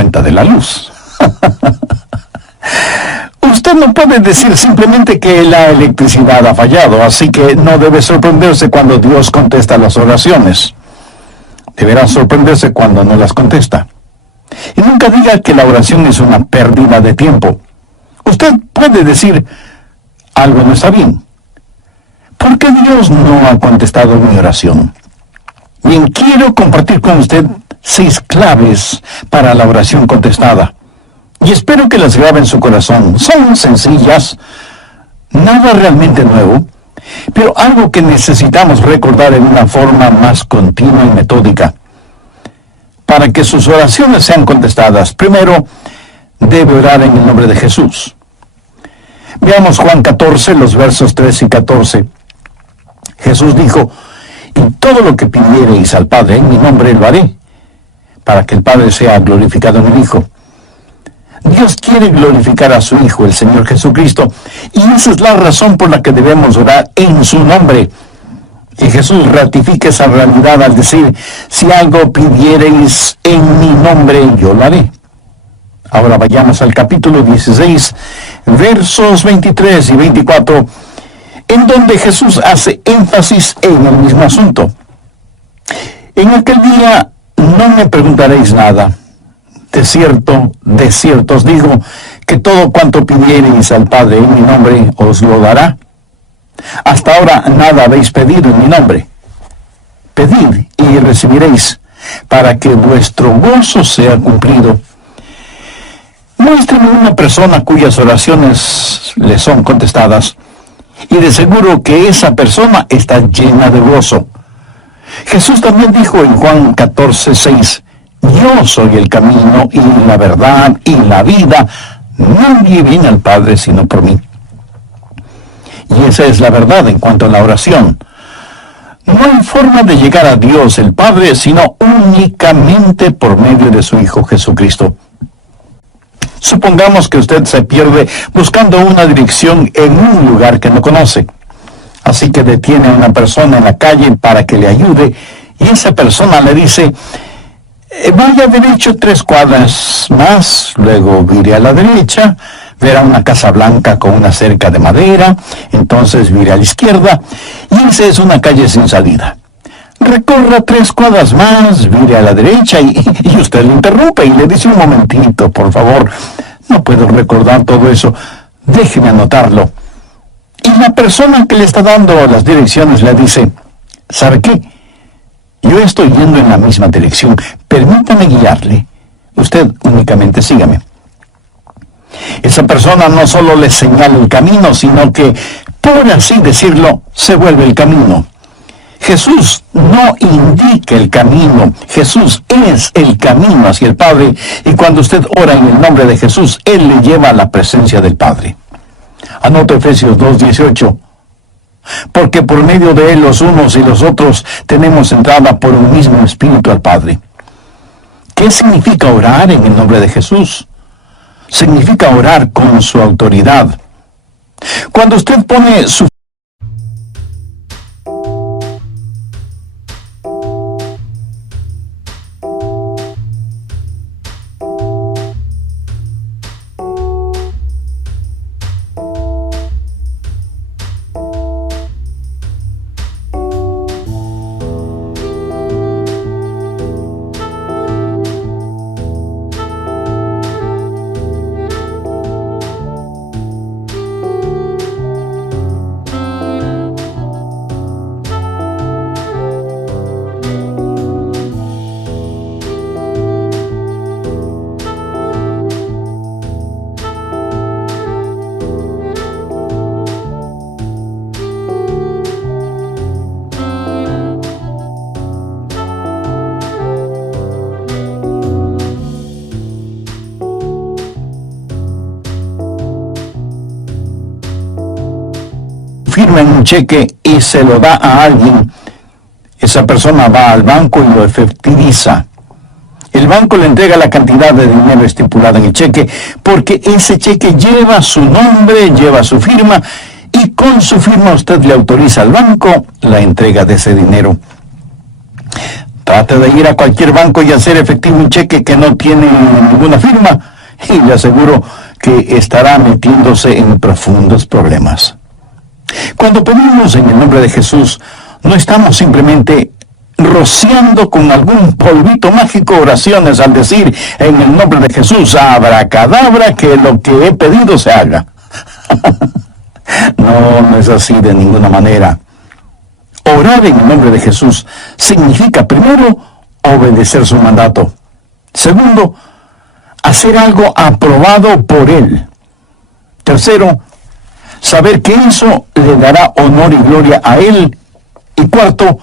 cuenta de la luz. Usted no puede decir simplemente que la electricidad ha fallado, así que no debe sorprenderse cuando Dios contesta las oraciones. Deberá sorprenderse cuando no las contesta. Y nunca diga que la oración es una pérdida de tiempo. Usted puede decir, algo no está bien. ¿Por qué Dios no ha contestado mi oración? Bien, quiero compartir con usted 6 claves para la oración contestada. Y espero que las grabe en su corazón. Son sencillas, nada realmente nuevo, pero algo que necesitamos recordar en una forma más continua y metódica. Para que sus oraciones sean contestadas, primero debe orar en el nombre de Jesús. Veamos Juan 14, los versos 13 y 14. Jesús dijo, y todo lo que pidiereis al Padre en mi nombre lo haré, para que el Padre sea glorificado en el Hijo. Dios quiere glorificar a su Hijo, el Señor Jesucristo, y esa es la razón por la que debemos orar en su nombre. Y Jesús ratifica esa realidad al decir, si algo pidiereis en mi nombre, yo lo haré. Ahora vayamos al capítulo 16, versos 23 y 24, en donde Jesús hace énfasis en el mismo asunto. En aquel día no me preguntaréis nada. De cierto os digo, que todo cuanto pidiereis al Padre en mi nombre os lo dará. Hasta ahora nada habéis pedido en mi nombre. Pedid y recibiréis, para que vuestro gozo sea cumplido. Muéstrenme una persona cuyas oraciones le son contestadas, y de seguro que esa persona está llena de gozo. Jesús también dijo en Juan 14:6, yo soy el camino y la verdad y la vida. Nadie viene al Padre sino por mí. Y esa es la verdad en cuanto a la oración. No hay forma de llegar a Dios el Padre sino únicamente por medio de su Hijo Jesucristo. Supongamos que usted se pierde buscando una dirección en un lugar que no conoce. Así que detiene a una persona en la calle para que le ayude, y esa persona le dice, vaya derecho 3 cuadras más, luego vire a la derecha, verá una casa blanca con una cerca de madera, entonces vire a la izquierda, y esa es una calle sin salida. Recorra 3 cuadras más, vire a la derecha, y usted le interrumpe y le dice, un momentito, por favor, no puedo recordar todo eso, déjeme anotarlo. Y la persona que le está dando las direcciones le dice, ¿sabe qué? Yo estoy yendo en la misma dirección, permítame guiarle, usted únicamente sígame. Esa persona no solo le señala el camino, sino que, por así decirlo, se vuelve el camino. Jesús no indica el camino, Jesús es el camino hacia el Padre, y cuando usted ora en el nombre de Jesús, Él le lleva a la presencia del Padre. Anota Efesios 2:18. Porque por medio de Él los unos y los otros tenemos entrada por un mismo Espíritu al Padre. ¿Qué significa orar en el nombre de Jesús? Significa orar con su autoridad. Cuando usted pone su firma en un cheque y se lo da a alguien, esa persona va al banco y lo efectiviza. El banco le entrega la cantidad de dinero estipulada en el cheque, porque ese cheque lleva su nombre, lleva su firma, y con su firma usted le autoriza al banco la entrega de ese dinero. Trate de ir a cualquier banco y hacer efectivo un cheque que no tiene ninguna firma, y le aseguro que estará metiéndose en profundos problemas. Cuando pedimos en el nombre de Jesús, no estamos simplemente rociando con algún polvito mágico oraciones al decir en el nombre de Jesús, abracadabra, que lo que he pedido se haga. No es así de ninguna manera. Orar en el nombre de Jesús significa, primero, obedecer su mandato. Segundo, hacer algo aprobado por Él. Tercero, saber que eso le dará honor y gloria a Él. Y cuarto,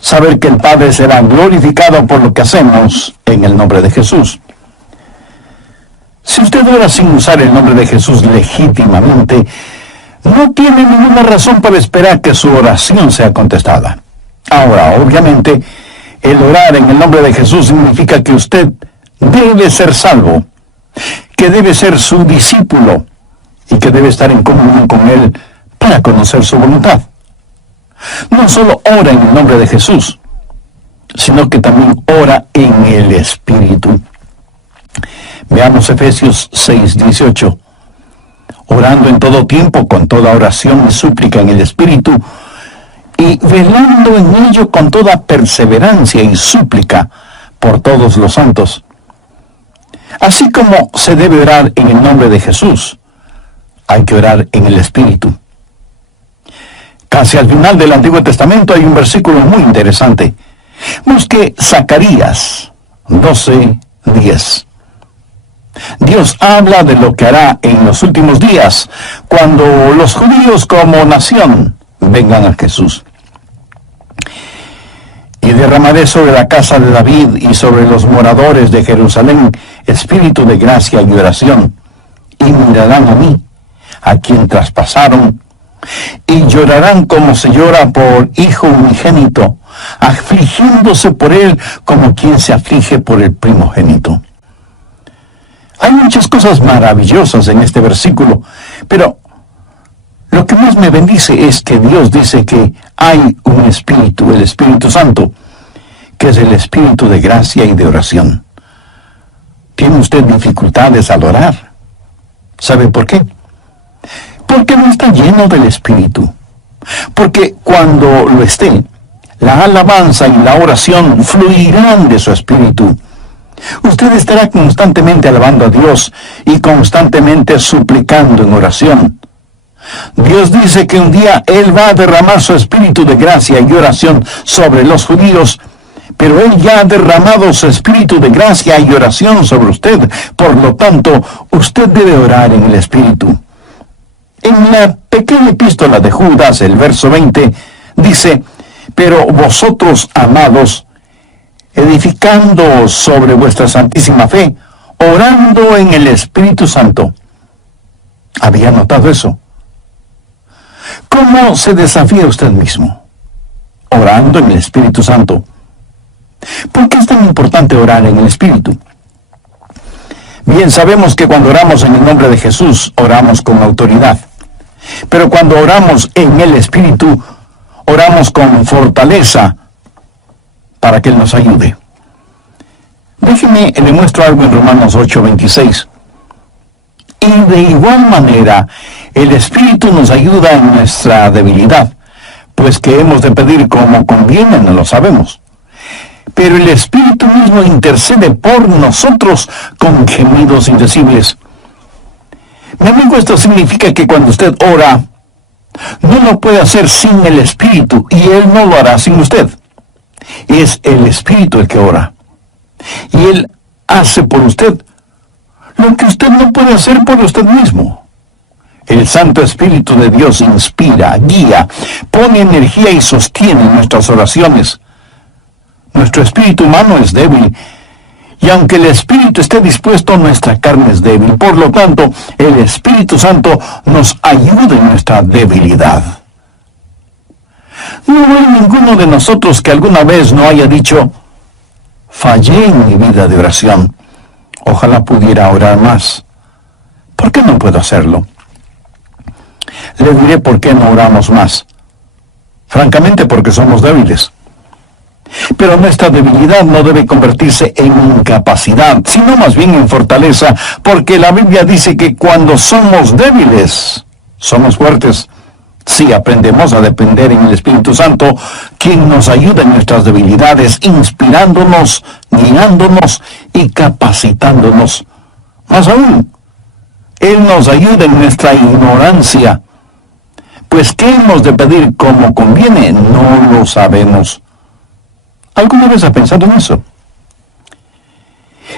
saber que el Padre será glorificado por lo que hacemos en el nombre de Jesús. Si usted ora sin usar el nombre de Jesús legítimamente, no tiene ninguna razón para esperar que su oración sea contestada. Ahora, obviamente, el orar en el nombre de Jesús significa que usted debe ser salvo, que debe ser su discípulo y que debe estar en comunión con Él para conocer su voluntad. No solo ora en el nombre de Jesús, sino que también ora en el Espíritu. Veamos Efesios 6:18. Orando en todo tiempo, con toda oración y súplica en el Espíritu, y velando en ello con toda perseverancia y súplica por todos los santos. Así como se debe orar en el nombre de Jesús, hay que orar en el Espíritu. Casi al final del Antiguo Testamento hay un versículo muy interesante. Busque Zacarías 12:10. Dios habla de lo que hará en los últimos días, cuando los judíos como nación vengan a Jesús. Y derramaré sobre la casa de David y sobre los moradores de Jerusalén espíritu de gracia y oración, y mirarán a mí, a quien traspasaron, y llorarán como se llora por hijo unigénito, afligiéndose por él como quien se aflige por el primogénito. Hay muchas cosas maravillosas en este versículo, pero lo que más me bendice es que Dios dice que hay un Espíritu, el Espíritu Santo, que es el Espíritu de gracia y de oración. ¿Tiene usted dificultades al orar? ¿Sabe por qué? Porque no está lleno del Espíritu. Porque cuando lo esté, la alabanza y la oración fluirán de su Espíritu. Usted estará constantemente alabando a Dios y constantemente suplicando en oración. Dios dice que un día Él va a derramar su espíritu de gracia y oración sobre los judíos, pero Él ya ha derramado su espíritu de gracia y oración sobre usted. Por lo tanto, usted debe orar en el Espíritu. En la pequeña epístola de Judas, el verso 20, dice: pero vosotros, amados, edificando sobre vuestra santísima fe, orando en el Espíritu Santo. ¿Había notado eso? ¿Cómo se desafía usted mismo? Orando en el Espíritu Santo. ¿Por qué es tan importante orar en el Espíritu? Bien, sabemos que cuando oramos en el nombre de Jesús, oramos con autoridad. Pero cuando oramos en el Espíritu, oramos con fortaleza, para que Él nos ayude. Déjeme, le muestro algo en Romanos 8:26. Y de igual manera, el Espíritu nos ayuda en nuestra debilidad, pues que hemos de pedir como conviene, no lo sabemos. Pero el Espíritu mismo intercede por nosotros con gemidos indecibles. Mi amigo, esto significa que cuando usted ora, no lo puede hacer sin el Espíritu, y Él no lo hará sin usted. Es el Espíritu el que ora. Y Él hace por usted lo que usted no puede hacer por usted mismo. El Santo Espíritu de Dios inspira, guía, pone energía y sostiene nuestras oraciones. Nuestro espíritu humano es débil, y aunque el Espíritu esté dispuesto, nuestra carne es débil. Por lo tanto, el Espíritu Santo nos ayuda en nuestra debilidad. No hay ninguno de nosotros que alguna vez no haya dicho: fallé en mi vida de oración. Ojalá pudiera orar más. ¿Por qué no puedo hacerlo? Le diré por qué no oramos más. Francamente, porque somos débiles. Pero nuestra debilidad no debe convertirse en incapacidad, sino más bien en fortaleza, porque la Biblia dice que cuando somos débiles, somos fuertes. Si aprendemos a depender en el Espíritu Santo, quien nos ayuda en nuestras debilidades, inspirándonos, guiándonos y capacitándonos. Más aún, Él nos ayuda en nuestra ignorancia. Pues ¿qué hemos de pedir como conviene? No lo sabemos. ¿Alguna vez ha pensado en eso?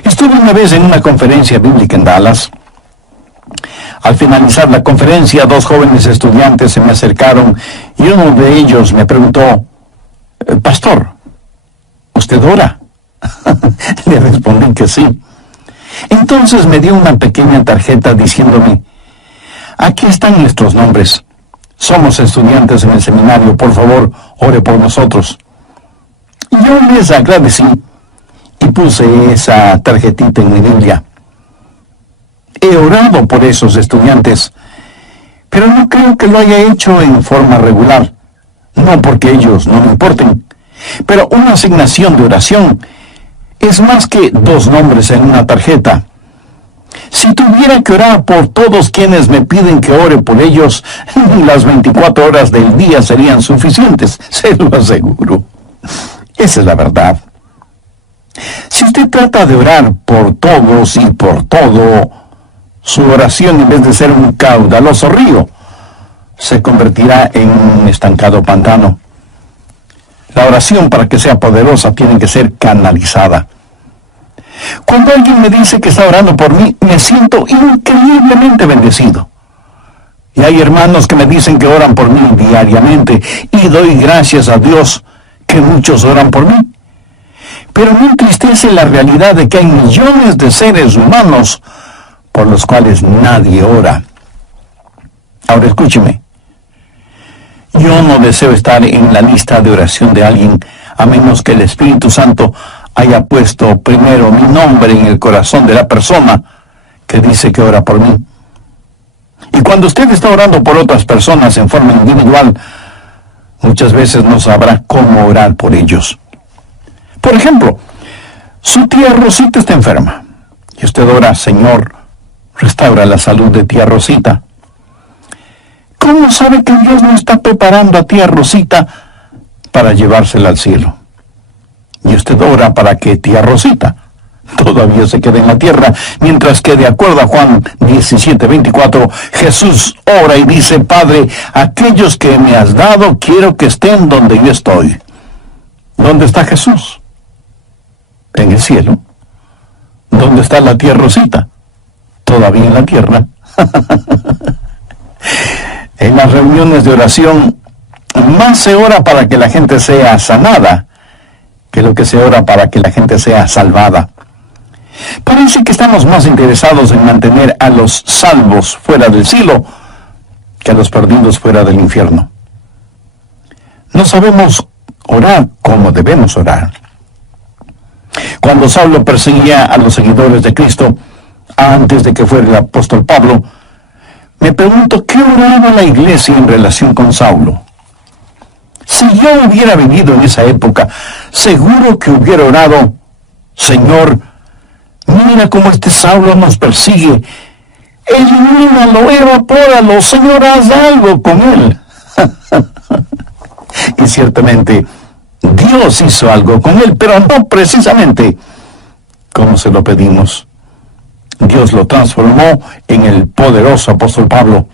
Estuve una vez en una conferencia bíblica en Dallas. Al finalizar la conferencia, 2 jóvenes estudiantes se me acercaron y uno de ellos me preguntó: «Pastor, ¿usted ora?». Le respondí que sí. Entonces me dio una pequeña tarjeta diciéndome: «Aquí están nuestros nombres. Somos estudiantes en el seminario. Por favor, ore por nosotros». Yo les agradecí y puse esa tarjetita en mi Biblia. He orado por esos estudiantes, pero no creo que lo haya hecho en forma regular. No porque ellos no me importen, pero una asignación de oración es más que 2 nombres en una tarjeta. Si tuviera que orar por todos quienes me piden que ore por ellos, las 24 horas del día serían suficientes, se lo aseguro. Esa es la verdad. Si usted trata de orar por todos y por todo, su oración, en vez de ser un caudaloso río, se convertirá en un estancado pantano. La oración, para que sea poderosa, tiene que ser canalizada. Cuando alguien me dice que está orando por mí, me siento increíblemente bendecido. Y hay hermanos que me dicen que oran por mí diariamente, y doy gracias a Dios que muchos oran por mí. Pero me entristece la realidad de que hay millones de seres humanos por los cuales nadie ora. Ahora escúcheme. Yo no deseo estar en la lista de oración de alguien, a menos que el Espíritu Santo haya puesto primero mi nombre en el corazón de la persona que dice que ora por mí. Y cuando usted está orando por otras personas en forma individual, muchas veces no sabrá cómo orar por ellos. Por ejemplo, su tía Rosita está enferma, y usted ora: «Señor, restaura la salud de tía Rosita». ¿Cómo sabe que Dios no está preparando a tía Rosita para llevársela al cielo? Y usted ora para que tía Rosita todavía se quede en la tierra, mientras que, de acuerdo a Juan 17:24, Jesús ora y dice: «Padre, aquellos que me has dado, quiero que estén donde yo estoy». ¿Dónde está Jesús? En el cielo. ¿Dónde está la tía Rosita? Todavía en la tierra. En las reuniones de oración, más se ora para que la gente sea sanada que lo que se ora para que la gente sea salvada. Parece que estamos más interesados en mantener a los salvos fuera del cielo que a los perdidos fuera del infierno. No sabemos orar como debemos orar. Cuando Saulo perseguía a los seguidores de Cristo, antes de que fuera el apóstol Pablo, me pregunto qué oraba la iglesia en relación con Saulo. Si yo hubiera vivido en esa época, seguro que hubiera orado: «Señor, mira cómo este Saulo nos persigue. Elimínalo, evapóralo, Señor, haz algo con él». Y ciertamente, Dios hizo algo con él, pero no precisamente como se lo pedimos. Dios lo transformó en el poderoso apóstol Pablo.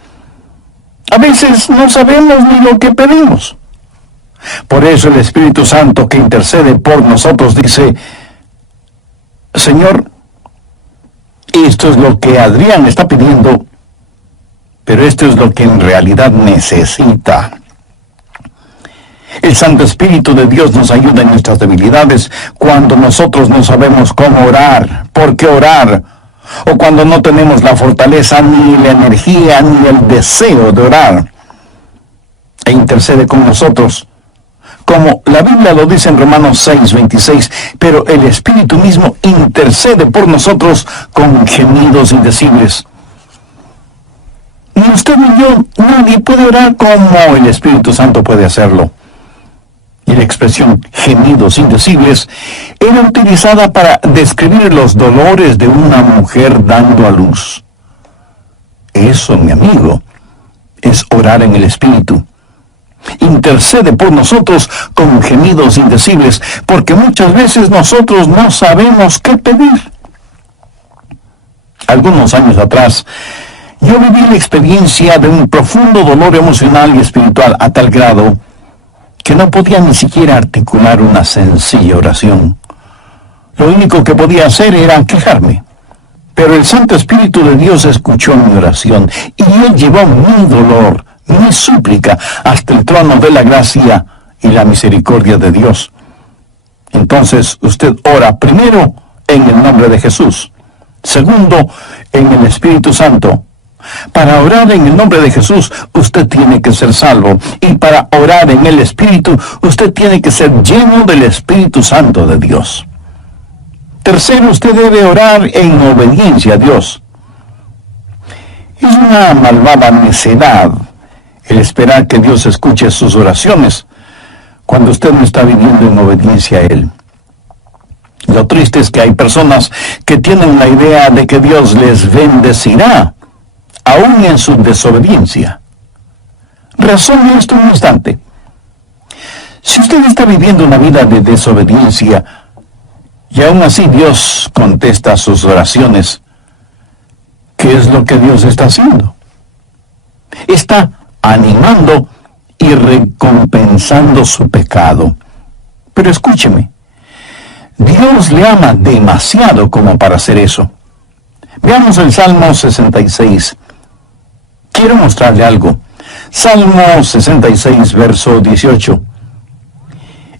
A veces no sabemos ni lo que pedimos. Por eso el Espíritu Santo, que intercede por nosotros, dice: «Señor, esto es lo que Adrián está pidiendo, pero esto es lo que en realidad necesita». El Santo Espíritu de Dios nos ayuda en nuestras debilidades cuando nosotros no sabemos cómo orar, por qué orar, o cuando no tenemos la fortaleza, ni la energía, ni el deseo de orar. E intercede con nosotros, como la Biblia lo dice en Romanos 6:26, pero el Espíritu mismo intercede por nosotros con gemidos indecibles. Ni usted ni yo, nadie puede orar como el Espíritu Santo puede hacerlo. Y la expresión gemidos indecibles era utilizada para describir los dolores de una mujer dando a luz. Eso, mi amigo, es orar en el Espíritu. Intercede por nosotros con gemidos indecibles, porque muchas veces nosotros no sabemos qué pedir. Algunos años atrás, yo viví la experiencia de un profundo dolor emocional y espiritual a tal grado que no podía ni siquiera articular una sencilla oración. Lo único que podía hacer era quejarme. Pero el Santo Espíritu de Dios escuchó mi oración y Él llevó mi dolor, mi súplica, hasta el trono de la gracia y la misericordia de Dios. Entonces usted ora primero en el nombre de Jesús, segundo en el Espíritu Santo. Para orar en el nombre de Jesús, usted tiene que ser salvo. Y para orar en el Espíritu, usted tiene que ser lleno del Espíritu Santo de Dios. Tercero, usted debe orar en obediencia a Dios. Es una malvada necedad el esperar que Dios escuche sus oraciones cuando usted no está viviendo en obediencia a Él. Lo triste es que hay personas que tienen la idea de que Dios les bendecirá aún en su desobediencia. Razone esto un instante. Si usted está viviendo una vida de desobediencia y aún así Dios contesta sus oraciones, ¿qué es lo que Dios está haciendo? Está animando y recompensando su pecado. Pero escúcheme, Dios le ama demasiado como para hacer eso. Veamos el Salmo 66. Quiero mostrarle algo. Salmo 66, verso 18.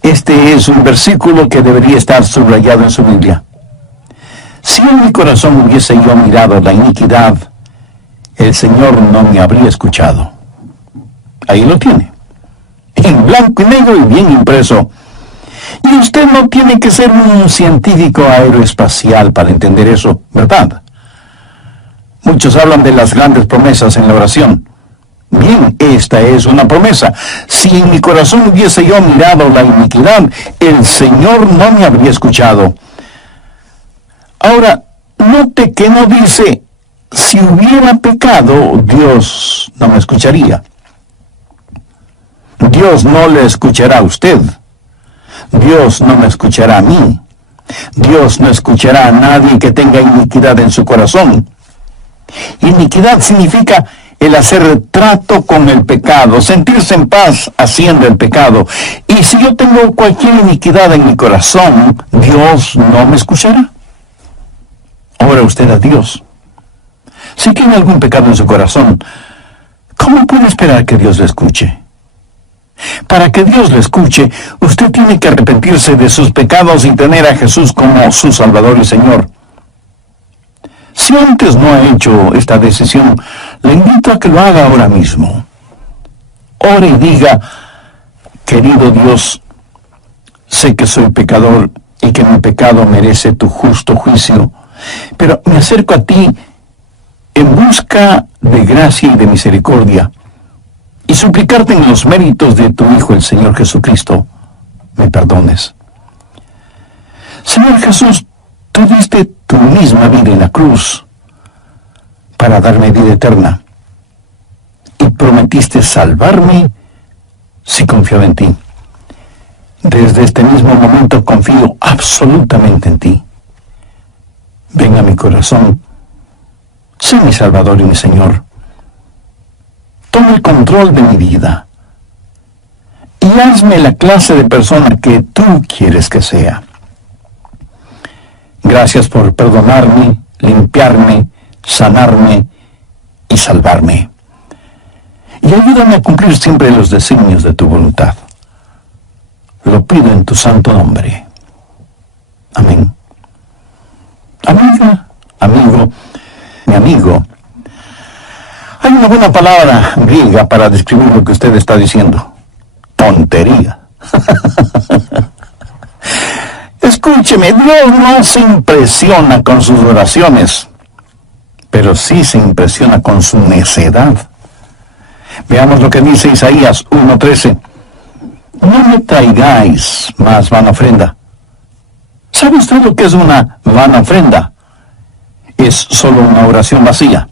Este es un versículo que debería estar subrayado en su Biblia. Si en mi corazón hubiese yo mirado la iniquidad, el Señor no me habría escuchado. Ahí lo tiene, en blanco y negro y bien impreso. Y usted no tiene que ser un científico aeroespacial para entender eso, ¿verdad? Muchos hablan de las grandes promesas en la oración. Bien, esta es una promesa. Si en mi corazón hubiese yo mirado la iniquidad, el Señor no me habría escuchado. Ahora, note que no dice, si hubiera pecado, Dios no me escucharía. Dios no le escuchará a usted. Dios no me escuchará a mí. Dios no escuchará a nadie que tenga iniquidad en su corazón. Iniquidad significa el hacer trato con el pecado, sentirse en paz haciendo el pecado. Y si yo tengo cualquier iniquidad en mi corazón, Dios no me escuchará. Ora usted a Dios. Si tiene algún pecado en su corazón, ¿cómo puede esperar que Dios le escuche? Para que Dios le escuche, usted tiene que arrepentirse de sus pecados y tener a Jesús como su Salvador y Señor. Si antes no ha hecho esta decisión, le invito a que lo haga ahora mismo. Ore y diga, querido Dios, sé que soy pecador y que mi pecado merece tu justo juicio, pero me acerco a ti en busca de gracia y de misericordia, y suplicarte en los méritos de tu Hijo, el Señor Jesucristo, me perdones. Señor Jesús, tú diste tu misma vida en la cruz para darme vida eterna, y prometiste salvarme si confío en ti. Desde este mismo momento confío absolutamente en ti. Ven a mi corazón, sé mi Salvador y mi Señor. Toma el control de mi vida y hazme la clase de persona que tú quieres que sea. Gracias por perdonarme, limpiarme, sanarme y salvarme. Y ayúdame a cumplir siempre los designios de tu voluntad. Lo pido en tu santo nombre. Amén. Amiga, amigo, mi amigo, hay una buena palabra griega para describir lo que usted está diciendo. Tontería. Escúcheme, Dios no se impresiona con sus oraciones, pero sí se impresiona con su necedad. Veamos lo que dice Isaías 1:13. no me traigáis más vana ofrenda. ¿Sabe usted lo que es una vana ofrenda? Es solo una oración vacía.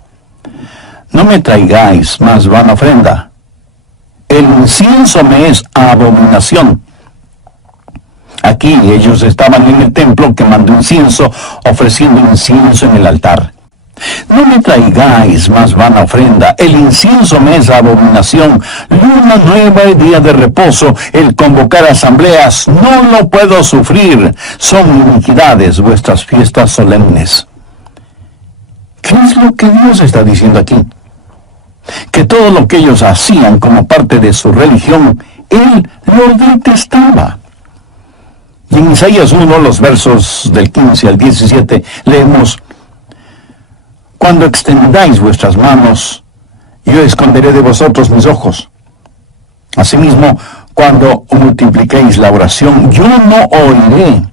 No me traigáis más vana ofrenda. El incienso me es abominación. Aquí ellos estaban en el templo quemando incienso, ofreciendo incienso en el altar. No me traigáis más vana ofrenda. El incienso me es abominación. Luna nueva y día de reposo. El convocar asambleas no lo puedo sufrir. Son iniquidades vuestras fiestas solemnes. ¿Qué es lo que Dios está diciendo aquí? Que todo lo que ellos hacían como parte de su religión, Él lo detestaba. Y en Isaías 1, los versos del 15 al 17, leemos: Cuando extendáis vuestras manos, yo esconderé de vosotros mis ojos. Asimismo, cuando multipliquéis la oración, yo no oiré.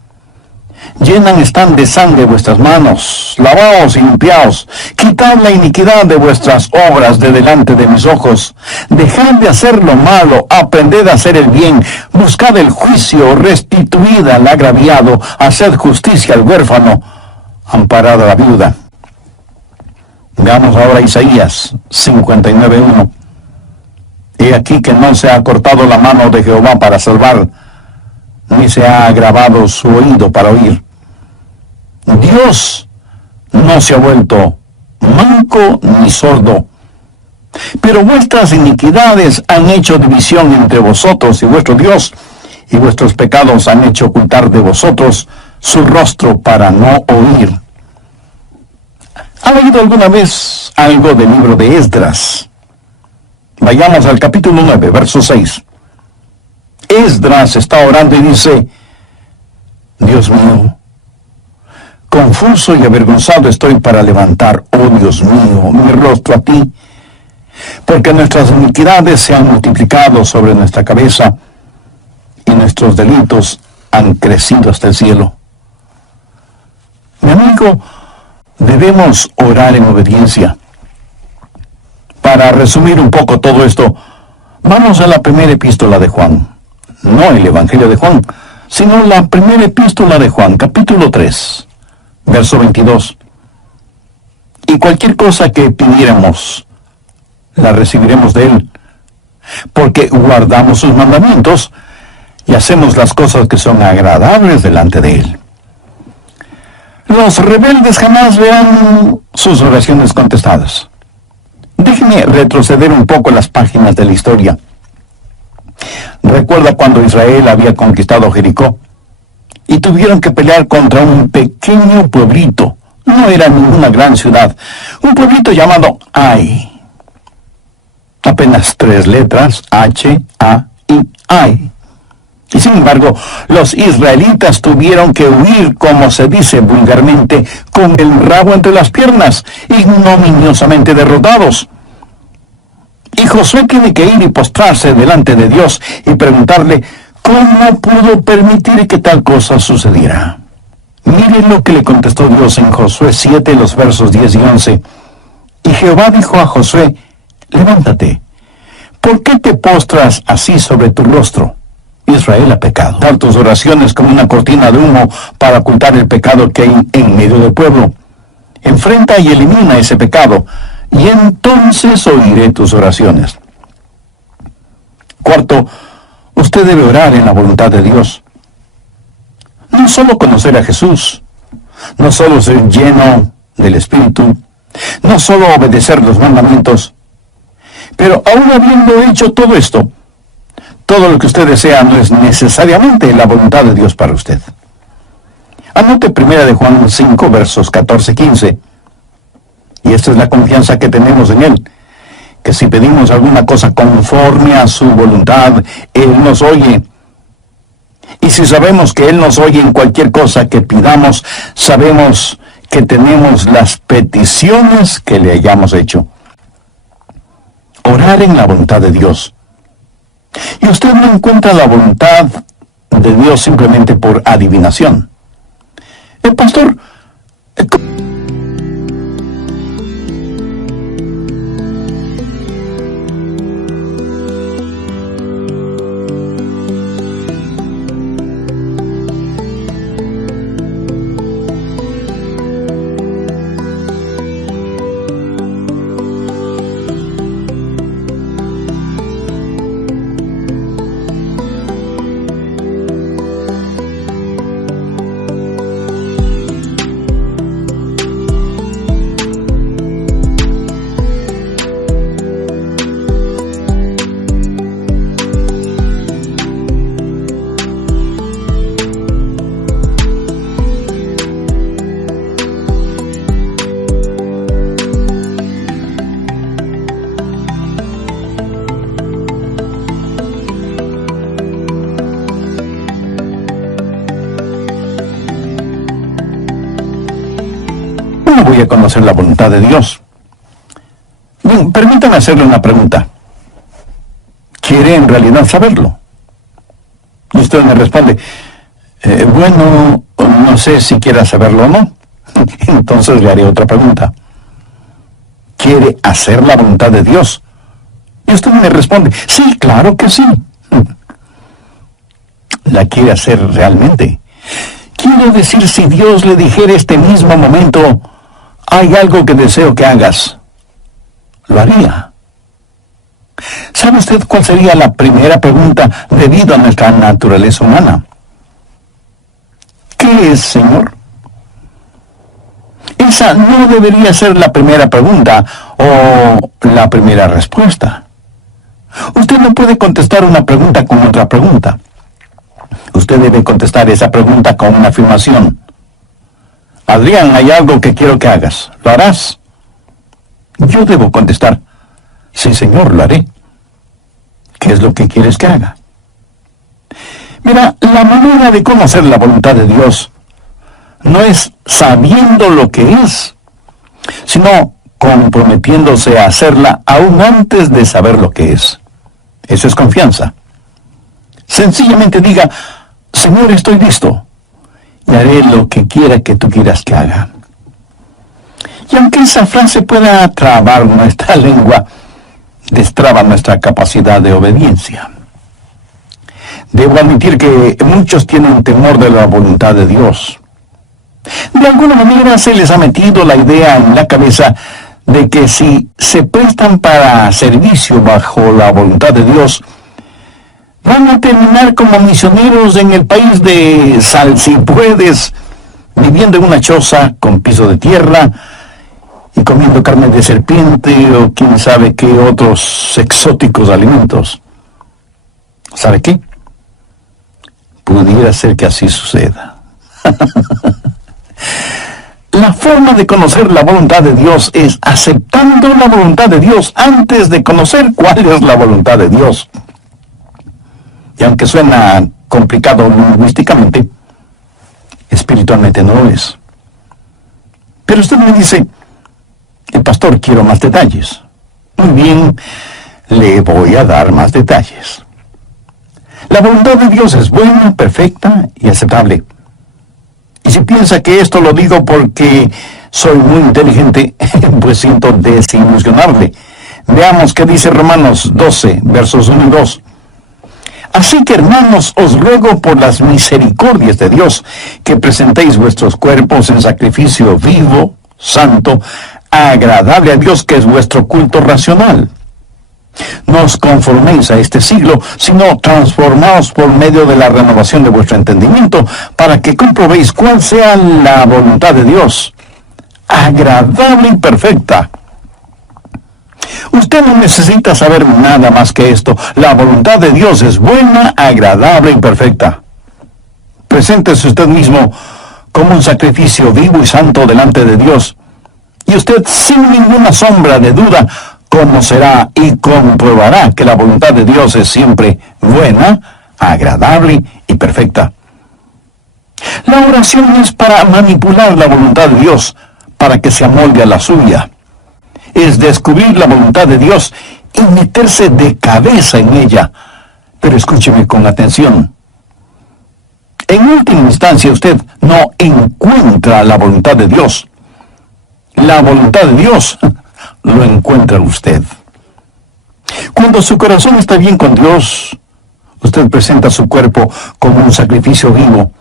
Llenan están de sangre vuestras manos, lavaos y limpiaos, quitad la iniquidad de vuestras obras de delante de mis ojos, dejad de hacer lo malo, aprended a hacer el bien, buscad el juicio, restituid al agraviado, haced justicia al huérfano, amparad a la viuda. Veamos ahora Isaías 59:1. He aquí que no se ha cortado la mano de Jehová para salvar, ni se ha agravado su oído para oír. Dios no se ha vuelto manco ni sordo, pero vuestras iniquidades han hecho división entre vosotros y vuestro Dios, y vuestros pecados han hecho ocultar de vosotros su rostro para no oír. ¿Ha leído alguna vez algo del libro de Esdras? Vayamos al capítulo 9, verso 6. Esdras está orando y dice: Dios mío, confuso y avergonzado estoy para levantar, oh Dios mío, mi rostro a ti, porque nuestras iniquidades se han multiplicado sobre nuestra cabeza y nuestros delitos han crecido hasta el cielo. Mi amigo, debemos orar en obediencia. Para resumir un poco todo esto, vamos a la primera epístola de Juan. No el Evangelio de Juan, sino la primera epístola de Juan, capítulo 3, verso 22. Y cualquier cosa que pidiéramos, la recibiremos de Él, porque guardamos sus mandamientos y hacemos las cosas que son agradables delante de Él. Los rebeldes jamás verán sus oraciones contestadas. Déjeme retroceder un poco las páginas de la historia. Recuerda cuando Israel había conquistado Jericó y tuvieron que pelear contra un pequeño pueblito. No era ninguna gran ciudad. Un pueblito llamado Ai. Apenas 3 letras, H, A, I, Ai. Y sin embargo, los israelitas tuvieron que huir, como se dice vulgarmente, con el rabo entre las piernas, ignominiosamente derrotados. Y Josué tiene que ir y postrarse delante de Dios y preguntarle cómo pudo permitir que tal cosa sucediera. Mire lo que le contestó Dios en Josué 7, los versos 10 y 11. Y Jehová dijo a Josué: levántate, ¿por qué te postras así sobre tu rostro? Israel ha pecado. Dar tus oraciones como una cortina de humo para ocultar el pecado que hay en medio del pueblo. Enfrenta y elimina ese pecado, y entonces oiré tus oraciones. Cuarto, usted debe orar en la voluntad de Dios. No solo conocer a Jesús, no solo ser lleno del Espíritu, no solo obedecer los mandamientos, pero aún habiendo hecho todo esto, todo lo que usted desea no es necesariamente la voluntad de Dios para usted. Anote 1 de Juan 5, versos 14-15. Y esta es la confianza que tenemos en Él, que si pedimos alguna cosa conforme a su voluntad, Él nos oye. Y si sabemos que Él nos oye en cualquier cosa que pidamos, sabemos que tenemos las peticiones que le hayamos hecho. Orar en la voluntad de Dios. Y usted no encuentra la voluntad de Dios simplemente por adivinación. El pastor... conocer la voluntad de Dios. Bien, permítame hacerle una pregunta. ¿Quiere en realidad saberlo? Y usted me responde, bueno, no sé si quiera saberlo o no. Entonces le haré otra pregunta. ¿Quiere hacer la voluntad de Dios? Y usted me responde, sí, claro que sí. ¿La quiere hacer realmente? Quiero decir, si Dios le dijera este mismo momento, hay algo que deseo que hagas, ¿lo haría? ¿Sabe usted cuál sería la primera pregunta debido a nuestra naturaleza humana? ¿Qué es, Señor? Esa no debería ser la primera pregunta o la primera respuesta. Usted no puede contestar una pregunta con otra pregunta. Usted debe contestar esa pregunta con una afirmación. Adrián, hay algo que quiero que hagas. ¿Lo harás? Yo debo contestar, sí, Señor, lo haré. ¿Qué es lo que quieres que haga? Mira, la manera de conocer la voluntad de Dios no es sabiendo lo que es, sino comprometiéndose a hacerla aún antes de saber lo que es. Eso es confianza. Sencillamente diga, Señor, estoy listo y haré lo que quiera que tú quieras que haga. Y aunque esa frase pueda trabar nuestra lengua, destraba nuestra capacidad de obediencia. Debo admitir que muchos tienen temor de la voluntad de Dios. De alguna manera se les ha metido la idea en la cabeza de que si se prestan para servicio bajo la voluntad de Dios, van a terminar como misioneros en el país de Salsipuedes, viviendo en una choza con piso de tierra y comiendo carne de serpiente o quién sabe qué otros exóticos alimentos. ¿Sabe qué? Pudiera ser que así suceda. La forma de conocer la voluntad de Dios es aceptando la voluntad de Dios antes de conocer cuál es la voluntad de Dios. Y aunque suena complicado lingüísticamente, espiritualmente no lo es. Pero usted me dice, el pastor, quiero más detalles. Muy bien, le voy a dar más detalles. La voluntad de Dios es buena, perfecta y aceptable. Y si piensa que esto lo digo porque soy muy inteligente, pues siento desilusionarle. Veamos qué dice Romanos 12, versos 1 y 2. Así que, hermanos, os ruego por las misericordias de Dios, que presentéis vuestros cuerpos en sacrificio vivo, santo, agradable a Dios, que es vuestro culto racional. No os conforméis a este siglo, sino transformaos por medio de la renovación de vuestro entendimiento, para que comprobéis cuál sea la voluntad de Dios, agradable y perfecta. Usted no necesita saber nada más que esto. La voluntad de Dios es buena, agradable y perfecta. Preséntese usted mismo como un sacrificio vivo y santo delante de Dios, y usted sin ninguna sombra de duda conocerá y comprobará que la voluntad de Dios es siempre buena, agradable y perfecta. La oración es para manipular la voluntad de Dios, para que se amolde a la suya. Es descubrir la voluntad de Dios y meterse de cabeza en ella. Pero escúcheme con atención. En última instancia, usted no encuentra la voluntad de Dios. La voluntad de Dios lo encuentra usted. Cuando su corazón está bien con Dios, usted presenta su cuerpo como un sacrificio vivo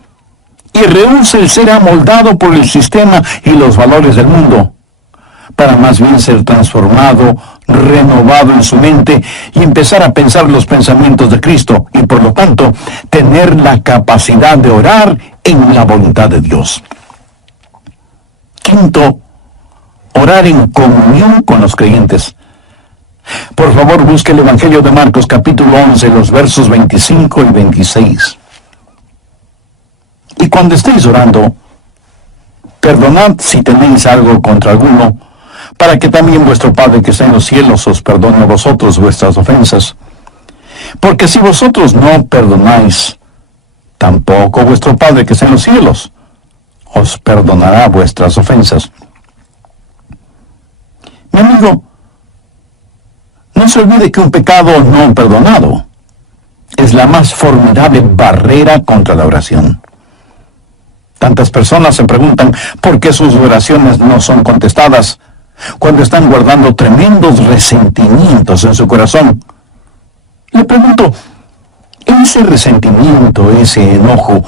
y rehúsa el ser amoldado por el sistema y los valores del mundo, para más bien ser transformado, renovado en su mente y empezar a pensar los pensamientos de Cristo y por lo tanto tener la capacidad de orar en la voluntad de Dios. Quinto, orar en comunión con los creyentes. Por favor, busque el Evangelio de Marcos, capítulo 11, los versos 25 y 26. Y cuando estéis orando, perdonad si tenéis algo contra alguno, para que también vuestro Padre que está en los cielos os perdone a vosotros vuestras ofensas. Porque si vosotros no perdonáis, tampoco vuestro Padre que está en los cielos os perdonará vuestras ofensas. Mi amigo, no se olvide que un pecado no perdonado es la más formidable barrera contra la oración. Tantas personas se preguntan por qué sus oraciones no son contestadas cuando están guardando tremendos resentimientos en su corazón. Le pregunto, ¿ese resentimiento, ese enojo,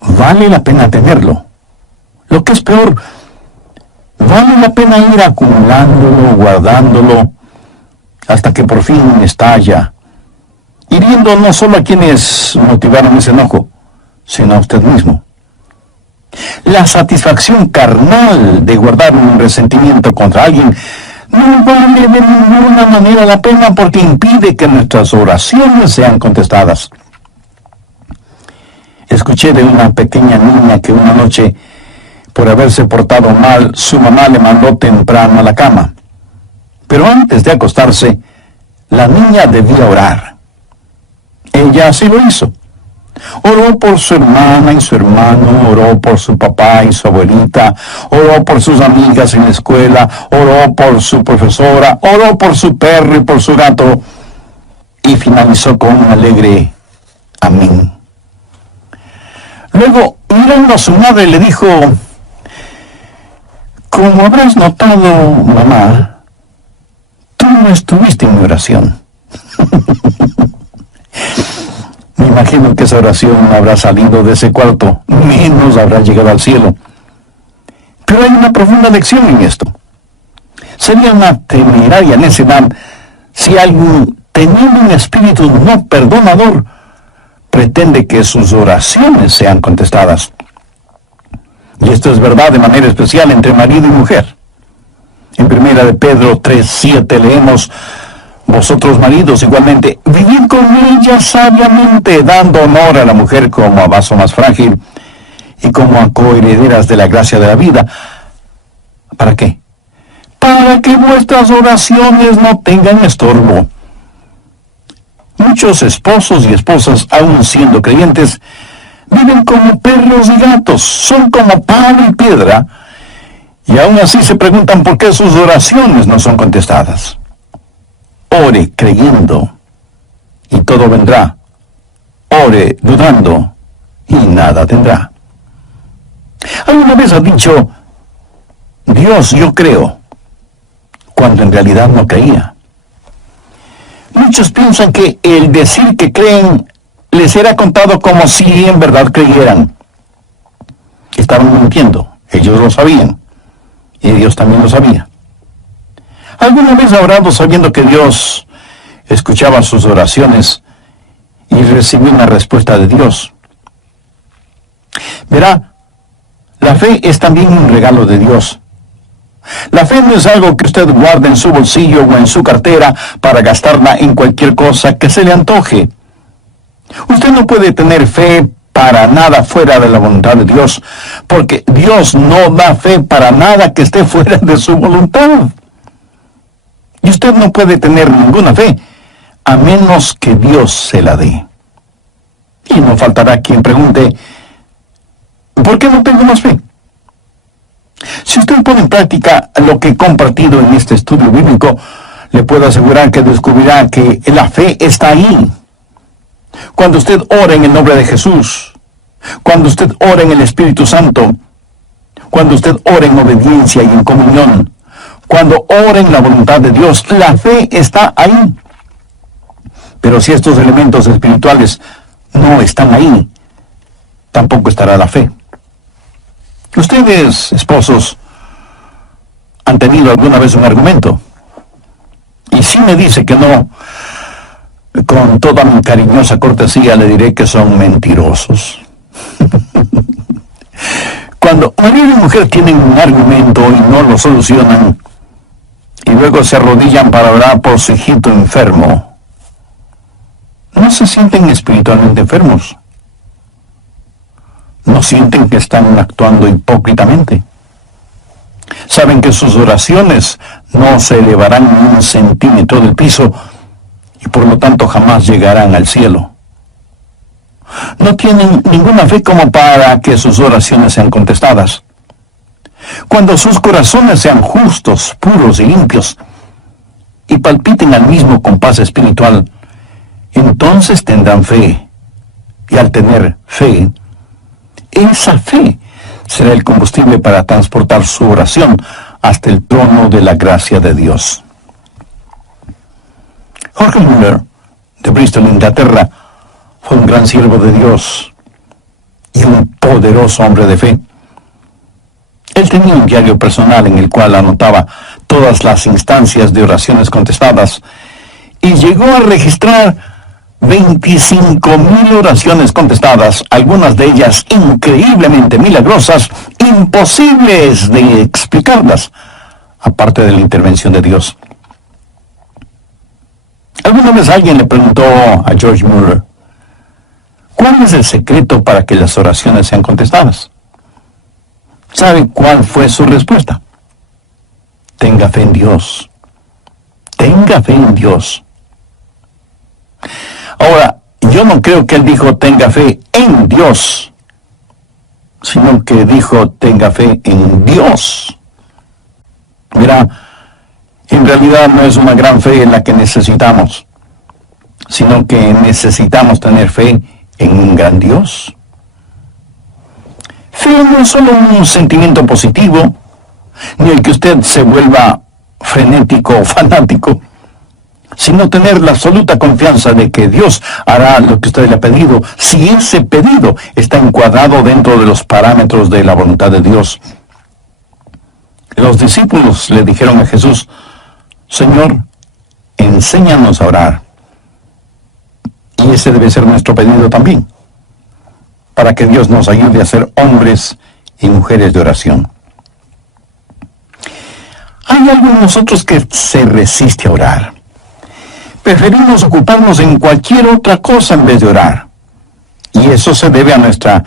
vale la pena tenerlo? Lo que es peor, ¿vale la pena ir acumulándolo, guardándolo, hasta que por fin estalla, hiriendo no solo a quienes motivaron ese enojo, sino a usted mismo? La satisfacción carnal de guardar un resentimiento contra alguien no vale de ninguna manera la pena porque impide que nuestras oraciones sean contestadas. Escuché de una pequeña niña que una noche, por haberse portado mal, su mamá le mandó temprano a la cama. Pero antes de acostarse, la niña debía orar. Ella así lo hizo. Oró por su hermana y su hermano, oró por su papá y su abuelita, oró por sus amigas en la escuela, oró por su profesora, oró por su perro y por su gato, y finalizó con un alegre amén. Luego, mirando a su madre, le dijo: como habrás notado, mamá, tú no estuviste en mi oración. Me imagino que esa oración habrá salido de ese cuarto, menos habrá llegado al cielo. Pero hay una profunda lección en esto. Sería una temeraria necedad si alguien, teniendo un espíritu no perdonador, pretende que sus oraciones sean contestadas. Y esto es verdad de manera especial entre marido y mujer. En 1 de Pedro 3:7 leemos: vosotros maridos igualmente, vivid con ella sabiamente, dando honor a la mujer como a vaso más frágil y como a coherederas de la gracia de la vida. ¿Para qué? Para que vuestras oraciones no tengan estorbo. Muchos esposos y esposas, aun siendo creyentes, viven como perros y gatos, son como palo y piedra, y aún así se preguntan por qué sus oraciones no son contestadas. Ore creyendo, y todo vendrá. Ore dudando, y nada tendrá. ¿Alguna vez ha dicho: Dios, yo creo, cuando en realidad no creía? Muchos piensan que el decir que creen les será contado como si en verdad creyeran. Estaban mintiendo, ellos lo sabían, y Dios también lo sabía. ¿Alguna vez ha orado sabiendo que Dios escuchaba sus oraciones y recibió una respuesta de Dios? Verá, la fe es también un regalo de Dios. La fe no es algo que usted guarde en su bolsillo o en su cartera para gastarla en cualquier cosa que se le antoje. Usted no puede tener fe para nada fuera de la voluntad de Dios, porque Dios no da fe para nada que esté fuera de su voluntad. Y usted no puede tener ninguna fe a menos que Dios se la dé. Y no faltará quien pregunte: ¿por qué no tengo más fe? Si usted pone en práctica lo que he compartido en este estudio bíblico, le puedo asegurar que descubrirá que la fe está ahí. Cuando usted ora en el nombre de Jesús, cuando usted ora en el Espíritu Santo, cuando usted ora en obediencia y en comunión, cuando ora en la voluntad de Dios, la fe está ahí. Pero si estos elementos espirituales no están ahí, tampoco estará la fe. Ustedes, esposos, han tenido alguna vez un argumento, y si me dice que no, con toda mi cariñosa cortesía le diré que son mentirosos. Cuando marido y mujer tienen un argumento y no lo solucionan, y luego se arrodillan para orar por su hijito enfermo, ¿no se sienten espiritualmente enfermos? ¿No sienten que están actuando hipócritamente? Saben que sus oraciones no se elevarán ni un centímetro del piso y por lo tanto jamás llegarán al cielo. No tienen ninguna fe como para que sus oraciones sean contestadas. Cuando sus corazones sean justos, puros y limpios, y palpiten al mismo compás espiritual, entonces tendrán fe. Y al tener fe, esa fe será el combustible para transportar su oración hasta el trono de la gracia de Dios. Jorge Muller, de Bristol, Inglaterra, fue un gran siervo de Dios y un poderoso hombre de fe. Él tenía un diario personal en el cual anotaba todas las instancias de oraciones contestadas y llegó a registrar 25,000 oraciones contestadas, algunas de ellas increíblemente milagrosas, imposibles de explicarlas, aparte de la intervención de Dios. Alguna vez alguien le preguntó a George Muller, ¿cuál es el secreto para que las oraciones sean contestadas? ¿Sabe cuál fue su respuesta? Tenga fe en Dios. Tenga fe en Dios. Ahora, yo no creo que él dijo tenga fe en Dios, sino que dijo tenga fe en Dios. Mira, en realidad no es una gran fe en la que necesitamos, sino que necesitamos tener fe en un gran Dios. Fe no es solo un sentimiento positivo, ni el que usted se vuelva frenético o fanático, sino tener la absoluta confianza de que Dios hará lo que usted le ha pedido, si ese pedido está encuadrado dentro de los parámetros de la voluntad de Dios. Los discípulos le dijeron a Jesús, Señor, enséñanos a orar. Y ese debe ser nuestro pedido también, para que Dios nos ayude a ser hombres y mujeres de oración. Hay algo en nosotros que se resiste a orar. Preferimos ocuparnos en cualquier otra cosa en vez de orar. Y eso se debe a nuestra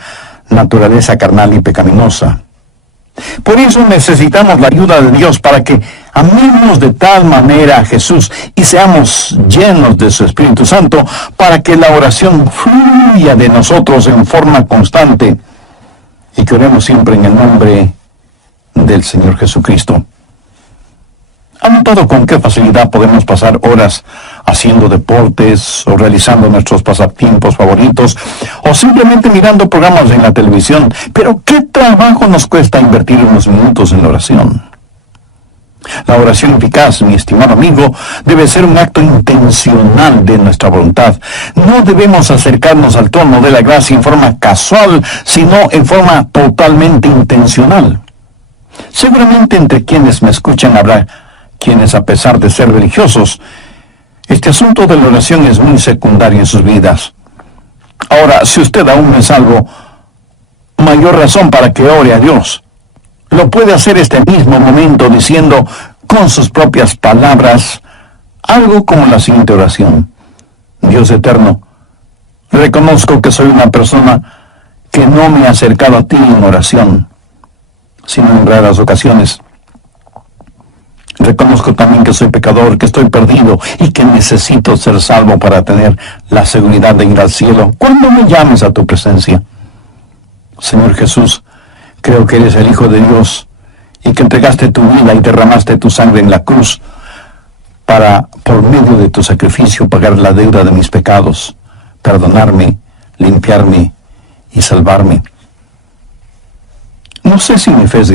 naturaleza carnal y pecaminosa. Por eso necesitamos la ayuda de Dios para que amemos de tal manera a Jesús y seamos llenos de su Espíritu Santo para que la oración fluya de nosotros en forma constante y que oremos siempre en el nombre del Señor Jesucristo. ¿Han notado con qué facilidad podemos pasar horas haciendo deportes o realizando nuestros pasatiempos favoritos o simplemente mirando programas en la televisión? Pero ¿qué trabajo nos cuesta invertir unos minutos en la oración? La oración eficaz, mi estimado amigo, debe ser un acto intencional de nuestra voluntad. No debemos acercarnos al trono de la gracia en forma casual, sino en forma totalmente intencional. Seguramente entre quienes me escuchan habrá quienes, a pesar de ser religiosos, este asunto de la oración es muy secundario en sus vidas. Ahora, si usted aún no es salvo, mayor razón para que ore a Dios. Lo puede hacer este mismo momento diciendo con sus propias palabras algo como la siguiente oración. Dios eterno, reconozco que soy una persona que no me ha acercado a ti en oración, sino en raras ocasiones. Reconozco también que soy pecador, que estoy perdido y que necesito ser salvo para tener la seguridad de ir al cielo cuando me llames a tu presencia. Señor Jesús, creo que eres el Hijo de Dios y que entregaste tu vida y derramaste tu sangre en la cruz para, por medio de tu sacrificio, pagar la deuda de mis pecados, perdonarme, limpiarme y salvarme. No sé si mi fe es